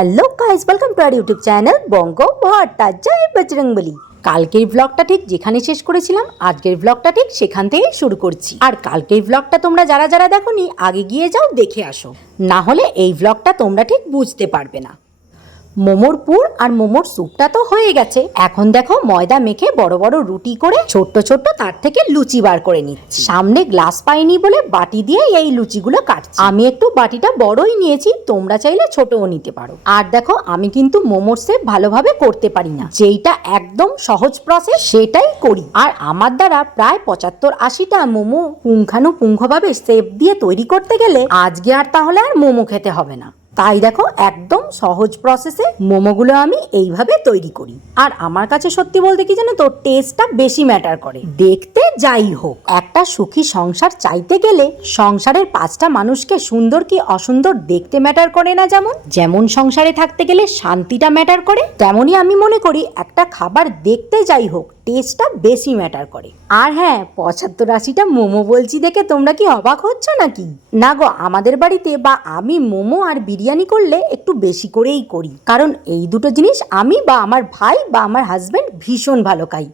Hello guys welcome to our YouTube channel Banga Bhatta জয় বজরংবলী কালকের ব্লগটা ঠিক যেখানে শেষ করেছিলাম, আজকের ব্লগটা ঠিক সেখান থেকেই শুরু করছি। আর কালকের ব্লগটা তোমরা যারা যারা দেখোনি, আগে গিয়ে যাও, দেখে আসো। না হলে এই ব্লগটা তোমরা ঠিক বুঝতে পারবে না। মোমোর পুর আর মোমোর স্যুপটা তো হয়ে গেছে। এখন দেখো ময়দা মেখে বড় বড় রুটি করে ছোট্ট ছোট্ট তার থেকে লুচি বার করে নিচ্ছি। সামনে গ্লাস পাইনি বলে বাটি দিয়ে এই লুচিগুলো কাটছি। আমি একটু বাটিটা বড়ই নিয়েছি, তোমরা চাইলে ছোটও নিতে পারো। আর দেখো আমি কিন্তু মোমোর সেপ ভালোভাবে করতে পারি না। যেইটা একদম সহজ প্রসেস সেটাই করি। আর আমার দ্বারা প্রায় পঁচাত্তর আশিটা মোমো পুঙ্খানুপুঙ্খভাবে শেপ দিয়ে তৈরি করতে গেলে আজকে আর তাহলে আর মোমো খেতে হবে না। তাই দেখো, একদম সহজ প্রসেসে মোমোগুলো আমি এইভাবে তৈরি করি। আর আমার কাছে সত্যি বলতে কি জানো তো টেস্টটা বেশি ম্যাটার করে। দেখতে যাই হোক, একটা সুখী সংসার চাইতে গেলে সংসারের পাঁচটা মানুষকে সুন্দর কি অসুন্দর দেখতে ম্যাটার করে না যেমন? যেমন সংসারে থাকতে গেলে শান্তিটা ম্যাটার করে, তেমনই আমি মনে করি একটা খাবার দেখতে যাই হোক টেস্টটা বেশি ম্যাটার করে। আর হ্যাঁ পঁচাত্তর আশিটা মোমো বলছি দেখে তোমরা কি অবাক হচ্ছ নাকি? না গো, আমাদের বাড়িতে বা আমি মোমো আর বিরিয়ানি করলে একটু বেশি করেই করি। কারণ এই দুটো জিনিস আমি বা আমার ভাই বা আমার হাজব্যান্ড ভীষণ ভালো খাই।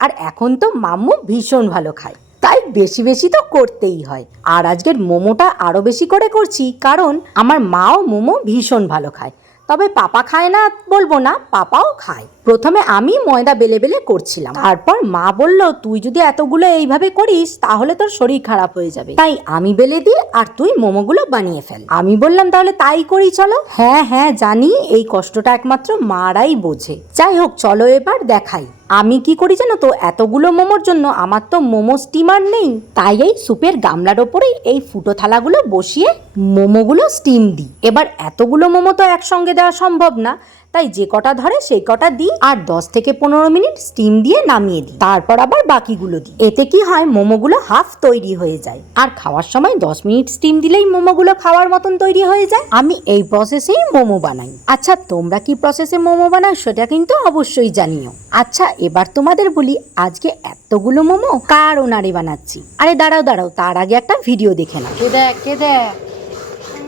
আর এখন তো মাম্মু ভীষণ ভালো খায়। তাই বেশি বেশি তো করতেই হয়। আর আজকের মোমোটা আরও বেশি করে করছি কারণ আমার মাও মোমো ভীষণ ভালো খায়। তবে পাপা খায় না বলব না, পাপাও খায়। প্রথমে আমি ময়দা বেলে বেলে করছিলাম। তারপর মা বলল, তুই যদি এতগুলো এইভাবে করিস, তাহলে তোর শরীর খারাপ হয়ে যাবে। তাই আমি বেলে দিই আর তুই মোমোগুলো বানিয়ে ফেল। আমি বললাম, তাহলে তাই করি, চলো। হ্যাঁ হ্যাঁ জানি, এই কষ্টটা একমাত্র মারাই বোঝে। যাই হোক, চলো এবার দেখাই। আমি কি করি জানো তো? এতগুলো মোমোর জন্য আমার তো মোমো স্টিমার নেই। তাই এই স্যুপের গামলার ওপরেই এই ফুটো থালাগুলো বসিয়ে মোমোগুলো স্টিম দিই। এবার এতগুলো মোমো তো একসঙ্গে দেওয়া সম্ভব না। তাই যে কটা ধরে সেই কটা দিই আর দশ থেকে পনেরো মিনিট স্টিম দিয়ে নামিয়ে দিই। তারপর আবার বাকিগুলো দিই। এতে কি হয়, মোমোগুলো হাফ তৈরি হয়ে যায়। আর খাওয়ার সময় দশ মিনিট স্টিম দিলেই মোমোগুলো খাওয়ার মতন তৈরি হয়ে যায়। আমি এই প্রসেসেই মোমো বানাই। আচ্ছা তোমরা কি প্রসেসে মোমো বানাও সেটা কিন্তু অবশ্যই জানিও। আচ্ছা এবার তোমাদের বলি, আজকে এতগুলো মোমো কার ওনারে বানাচ্ছি? আরে দাঁড়াও দাঁড়াও, তার আগে একটা ভিডিও দেখে নাও। কে দেখ কে দেখ?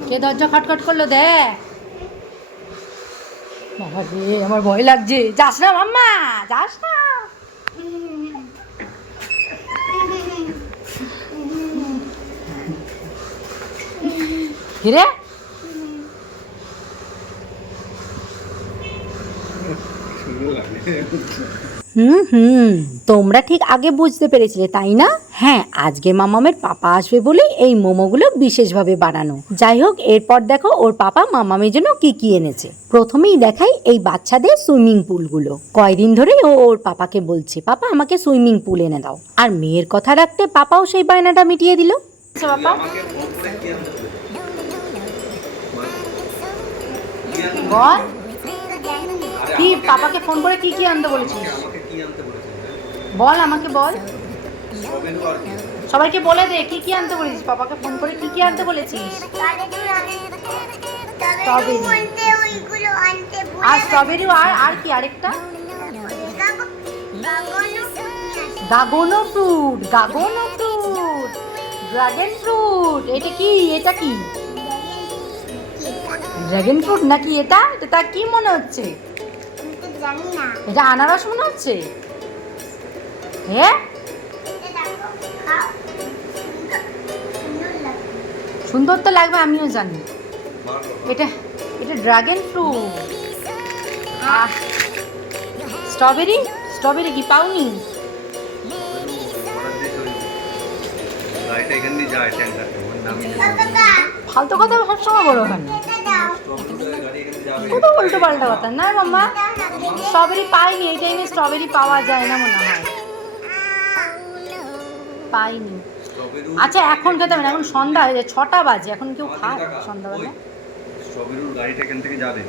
কে দরজা খটখট করল, দেখ? বাবা রে আমার ভয় লাগছে। যাস না মাম্মা যাস না। হিরে হুম হুম, তোমরা ঠিক আগে বুঝতে পেরেছিলে, তাই না? হ্যাঁ আজকে মামামের পাপা আসবে বলেই এই মোমোগুলো বিশেষভাবে বানানো। যাই হোক, এরপর দেখো ওর পাপা মামামের জন্য কি কি এনেছে। প্রথমেই দেখাই এই বাচ্চাদের সুইমিং পুলগুলো। কয়দিন ধরেই ও ওর পাপাকে বলছে, পাপা, আমাকে সুইমিং পুল এনে দাও। আর মেয়ের কথা রাখতে পাপাও সেই বায়নাটা মিটিয়ে দিল। পাপা? বল। কি, পাপাকে ফোন করে কি কি আনতে বলেছিস? বল আমাকে বল। সবাইকে বলে দে, কি কি আনতে বলেছিস? পাপাকে ফোন করে কি কি আনতে বলেছিস? আর স্ট্রবেরি আর আর কি, আরেকটা? গাগনো ফ্রুট গাগনো ফ্রুট ড্রাগন ফ্রুট এটা কি এটা কি? ড্রাগন ফ্রুট নাকি এটা? এটা কি মনে হচ্ছে? জানি না। এটা আনারস মনে হচ্ছে? হ্যাঁ। সুন্দর তো লাগবে আমিও জানি। এটা এটা ড্রাগন ফ্রুট স্ট্রবেরি স্ট্রবেরি কি? পাওনি। ফালতু কথা সবসময় বলো ওখানে। কত উল্টো পাল্টা কথা? না মাম্মা। স্ট্রবেরি পাইনি এই টাইমে স্ট্রবেরি পাওয়া যায় না মনে হয়। পাইনি। আচ্ছা এখন খেতে হবে না এখন সন্ধ্যা হয়ে যায় ছটা বাজে এখন কেউ খায় সন্ধ্যাবেলা? স্ট্রবেরির গাড়িটা এখান থেকে যাবে।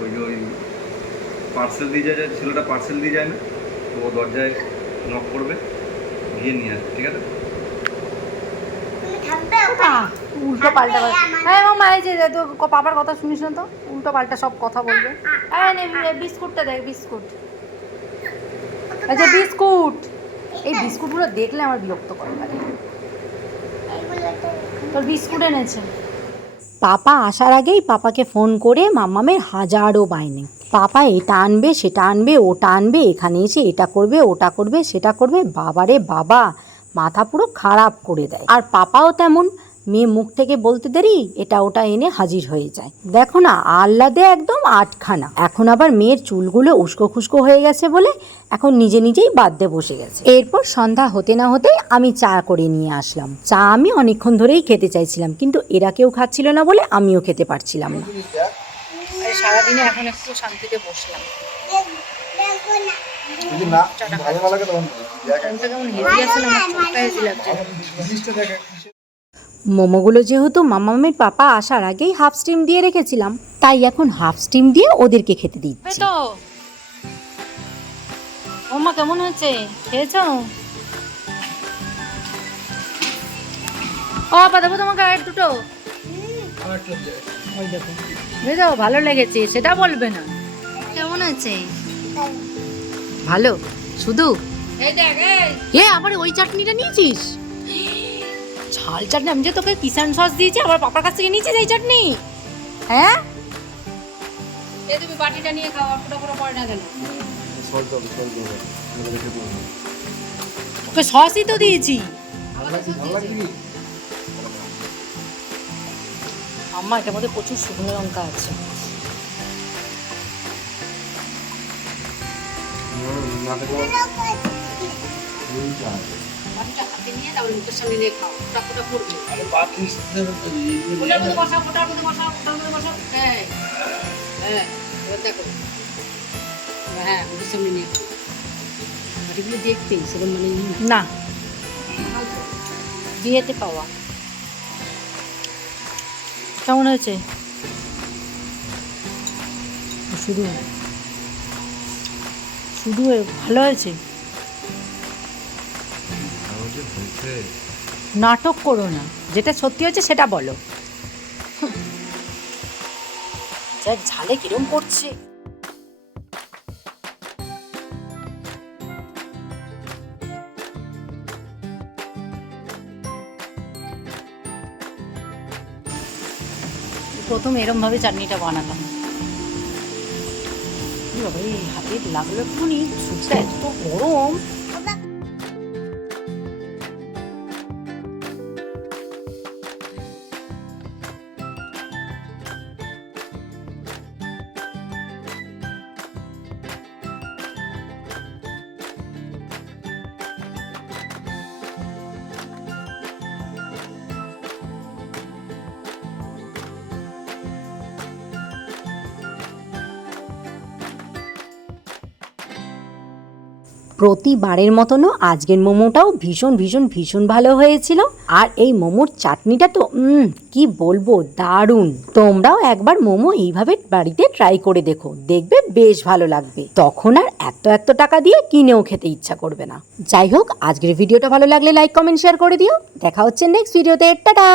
ওই যে ওই পার্সেল দিয়ে যায় যায় ছেলেটা পার্সেল দিয়ে যায় না। তো ও দরজায় নক করবে গিয়ে নিয়ে আসবে ঠিক আছে? উল্টো পাল্টা হ্যাঁ মামা এই যে তো পাপার কথা শুনিস না তো? উল্টো পাল্টা সব কথা বলবে। বিস্কুটটা দেখ বিস্কুট। এই বিস্কুট। এই বিস্কুটগুলো দেখলে আমার বিরক্ত করে লাগে তোর বিস্কুট এনেছে। পাপা আসার আগেই পাপাকে ফোন করে মাম্মামের হাজারো বাইনে পাপা এটা আনবে সেটা আনবে ওটা আনবে এখানে এসে এটা করবে ওটা করবে সেটা করবে বাবারে বাবা মাথা পুরো খারাপ করে দেয়। আর পাপাও তেমন মেয়ে মুখ থেকে বলতে দেরি এটা ওটা এনে হাজির হয়ে যায়। দেখো না আহ্লাদে একদম আটখানা। এখন আবার মেয়ের চুলগুলো উস্কো খুস্কো হয়ে গেছে বলে এখন নিজে নিজেই বাদ বসে গেছে। এরপর সন্ধ্যা হতে না হতেই আমি চা করে নিয়ে আসলাম। চা আমি অনেকক্ষণ ধরেই খেতে চাইছিলাম কিন্তু এরা কেউ খাচ্ছিল না বলে আমিও খেতে পারছিলাম না। সারাদিনে এখন একটু শান্তিতে বসলাম। কেমন হেভি আসলে আমার লাগছে। মোমোগুলো যেহেতু মামামের পাপা আসার আগেই হাফ স্টিম দিয়ে রেখেছিলাম তাই এখন হাফ স্টিম দিয়ে ওদেরকে খেতে দিচ্ছি। তো। ওমা কেমন হয়েছে? খেয়েছো? ও আপা দেবো তোমাকে আর দুটো। ওই দেখো। ভালো লেগেছে সেটা বলবে না। কেমন হয়েছে? ভালো শুধু। এই দেখ এ আবার ওই চাটনিটা নিয়েছিস? ঝাল চাটনি আমি যে তোকে কিষান সস দিয়েছি আবার পাপার কাছ থেকে নিয়েছিস এই চাটনি? হ্যাঁ? এ তুমি বাটিটা নিয়ে খাও আর ফোটা ফোটা পড়ে না কেন? ওকে সসই তো দিয়েছি। আম্মা এটার মধ্যে প্রচুর শুকনো লঙ্কা আছে। বাটিটা হাতে নিয়ে তারপর মুখের সামনে নিয়ে খাও। ফোটা পড়বে। আরে বাকি মধ্যে বসাও ফোটার মধ্যে বসাও ফোটার মধ্যে বসাও। হ্যাঁ হ্যাঁ এবার দেখো। হ্যাঁ মুখের সামনে নিয়ে খাও। বাটিগুলো দেখতে সেরকম মানে না। বিয়েতে পাওয়া। কেমন হয়েছে? শুধু শুধু ভালো হয়েছে? নাটক করো না। যেটা সত্যি হচ্ছে সেটা বলো। ঝালে কিরম করছে প্রথম এরম ভাবে চাটনিটা বানাতাম বাবা এই হাতে লাগল একটুখানি সুচটা এত গরম। প্রতিবারের মতনও আজকের মোমোটাও ভীষণ ভীষণ ভীষণ ভালো হয়েছিল। আর এই মোমোর চাটনিটা তো কি বলব, দারুণ। তোমরাও একবার মোমো এইভাবে বাড়িতে ট্রাই করে দেখো, দেখবে বেশ ভালো লাগবে। তখন আর এত এত টাকা দিয়ে কিনেও খেতে ইচ্ছা করবে না। যাই হোক, আজকের ভিডিওটা ভালো লাগলে লাইক কমেন্ট শেয়ার করে দিও। দেখা হচ্ছে নেক্সট ভিডিওতে টাটা!